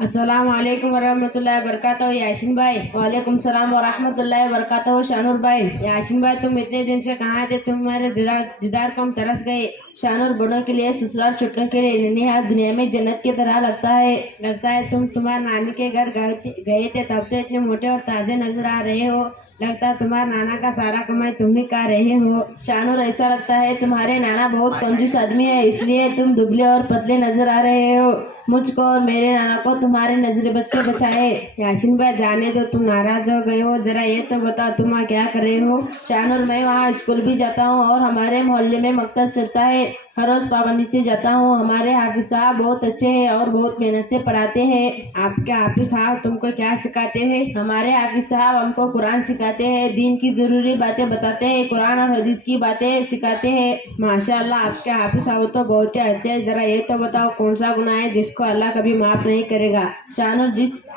अस्सलाम वालेकुम वरहमतुल्लाहि वबरकातुहू यासीन भाई। वालेकुम सलाम वरहमतुल्लाहि वबरकातुहू शानूर भाई। यासीन भाई, तुम इतने दिन से कहाँ थे? तुम्हारे दीदार को हम तरस गए। शानूर, बड़ों के लिए ससुराल, छोटों के लिए ननिहाल दुनिया में जन्नत की तरह लगता है। तुम तुम्हारे नानी के घर गए थे, तब तो इतने मोटे और ताजे नजर आ रहे हो। लगता है तुम्हारे नाना का सारा कमाई तुम ही खा रहे हो। शानूर, ऐसा लगता है तुम्हारे नाना बहुत कंजूस आदमी है, इसलिए तुम दुबले और पतले नजर आ रहे हो। मुझको और मेरे नाना को तुम्हारे नजर बद से बचाए। यासीन भाई, जाने दो, तुम नाराज हो गए हो, जरा ये तो बताओ तुम वहाँ क्या कर रहे हो? शानूर, मैं वहाँ स्कूल भी जाता हूँ और हमारे मोहल्ले में मकतब चलता है। हर रोज पाबंदी से जाता हूँ। हमारे हाफिज साहब बहुत अच्छे हैं और बहुत मेहनत से पढ़ाते हैं। आपके हाफिज साहब तुमको क्या सिखाते हैं? हमारे हाफिज साहब हमको कुरान सिखाते हैं, दीन की जरूरी बातें बताते हैं, कुरान और हदीस की बातें सिखाते हैं। माशाल्लाह, आपके हाफिज साहब तो बहुत ही अच्छे हैं। जरा ये तो बताओ कौन सा गुनाह है जिसको अल्लाह कभी माफ नहीं करेगा? शानूर,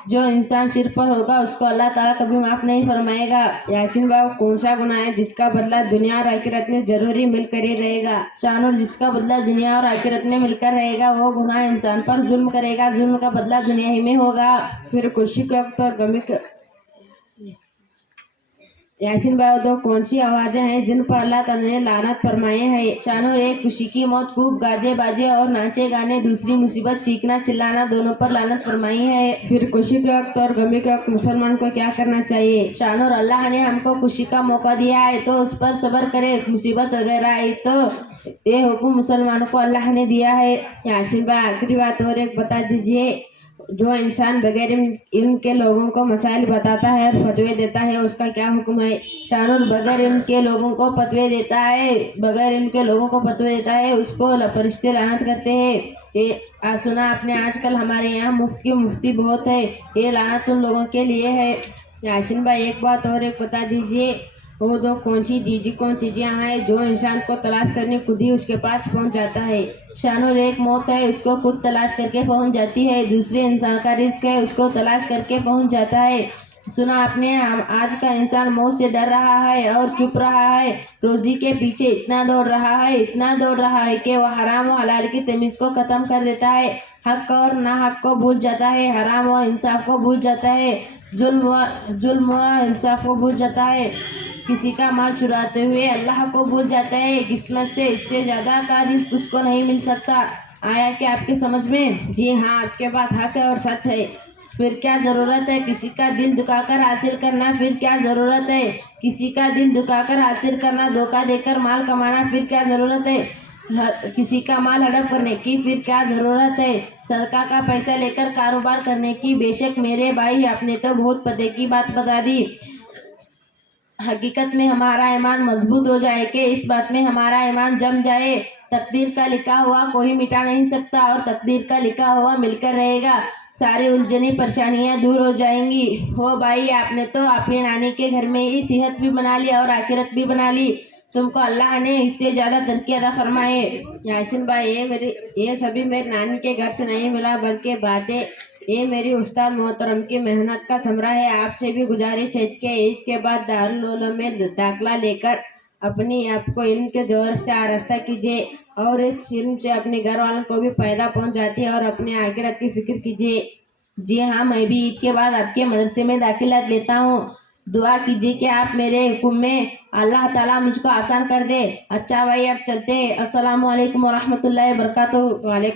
जो इंसान सिर पर होगा उसको अल्लाह ताला कभी माफ नहीं फरमाएगा। यासीन भाई, कौन सा गुनाह है जिसका बदला दुनिया और आखिरत में जरूरी मिलकर ही रहेगा? शानूर, जिसका बदला दुनिया और आखिरत में मिलकर रहेगा वो गुनाह इंसान पर जुल्म करेगा, जुल्म का बदला दुनिया ही में होगा। फिर खुशी के वक्त और गमी के। यासीन भाई, दो कौन सी आवाजें हैं जिन पर अल्लाह ताला ने लानत फरमाए है? शानूर, एक खुशी की मौत, खूब गाजे बाजे और नाचे गाने, दूसरी मुसीबत चीखना चिल्लाना, दोनों पर लानत फरमाई है। फिर खुशी के वक्त और गमी के वक्त मुसलमान को क्या करना चाहिए? शानूर, अल्लाह ने हमको खुशी का मौका दिया है तो उस पर सब्र करे, मुसीबत वगैरह आई तो ये हुक्म मुसलमानों को अल्लाह ने दिया है। यासीन भाई, आखिरी बात और एक बता दीजिए, जो इंसान बगैर इल्म के लोगों को मसाइल बताता है और फतवे देता है उसका क्या हुक्म है? शानूर, बगैर इल्म के लोगों को फतवे देता है, बगैर इल्म के लोगों को फतवे देता है उसको फरिश्ते लानत करते हैं। ये सुना आपने, आजकल हमारे यहाँ मुफ्त की मुफ्ती बहुत है, ये लानत उन लोगों के लिए है। यासीन भाई, एक बात और एक बता दीजिए, वो दो कौन सी चीजें हैं जो इंसान को तलाश करने खुद ही उसके पास पहुंच जाता है? शानूर, एक मौत है, उसको खुद तलाश करके पहुंच जाती है। दूसरे इंसान का रिस्क है, उसको तलाश करके पहुंच जाता है। सुना आपने, आज का इंसान मौत से डर रहा है और चुप रहा है, रोजी के पीछे इतना दौड़ रहा है कि वह हराम और हलाल की तमीज को खत्म कर देता है, हक और ना हक को भूल जाता है, हराम और इंसाफ को भूल जाता है, जुल्म व इंसाफ को भूल जाता है, किसी का माल चुराते हुए अल्लाह को भूल जाता है। किस्मत से इससे ज्यादा का रिस्क उसको नहीं मिल सकता। आया क्या आपके समझ में? जी हाँ, आपके बात हक है और सच है। फिर क्या जरूरत है किसी का दिल दुखाकर हासिल करना? फिर क्या जरूरत है किसी का दिल दुखाकर हासिल करना, धोखा देकर माल कमाना? फिर क्या जरूरत है किसी का माल हड़प करने की? फिर क्या जरूरत है सरकार का पैसा लेकर कारोबार करने की? बेशक मेरे भाई, आपने तो बहुत पते की बात बता दी। हकीकत में हमारा ईमान मजबूत हो जाए कि इस बात में हमारा ईमान जम जाए, तकदीर का लिखा हुआ कोई मिटा नहीं सकता और तकदीर का लिखा हुआ मिलकर रहेगा, सारी उलझनी परेशानियां दूर हो जाएंगी। हो भाई, आपने तो अपनी नानी के घर में ही सेहत भी बना ली और आखिरत भी बना ली, तुमको अल्लाह ने इससे ज्यादा तरक्की अदा फरमाए। यासीन भाई, ये सभी मेरी नानी के घर से नहीं मिला बल्कि बातें, ये मेरी उस्ताद मोहतरम की मेहनत का समरा है। आपसे भी गुजारिश है कि ईद के बाद दारुल उलूम में दाखिला लेकर अपनी आपको इल्म के जोर से आरास्ता कीजिए और इस इल्म से अपने घर वालों को भी फायदा पहुंच जाती है और अपने आखिरत की फिक्र कीजिए। जी हाँ, मैं भी ईद के बाद आपके मदरसे में दाखिला लेता हूँ। दुआ कीजिए कि आप मेरे हुक्म में अल्लाह ताला मुझको आसान कर दे। अच्छा भाई, अब चलते हैं। अस्सलाम वालेकुम वरहमतुल्लाहि वबरकातुहू। वालेकुम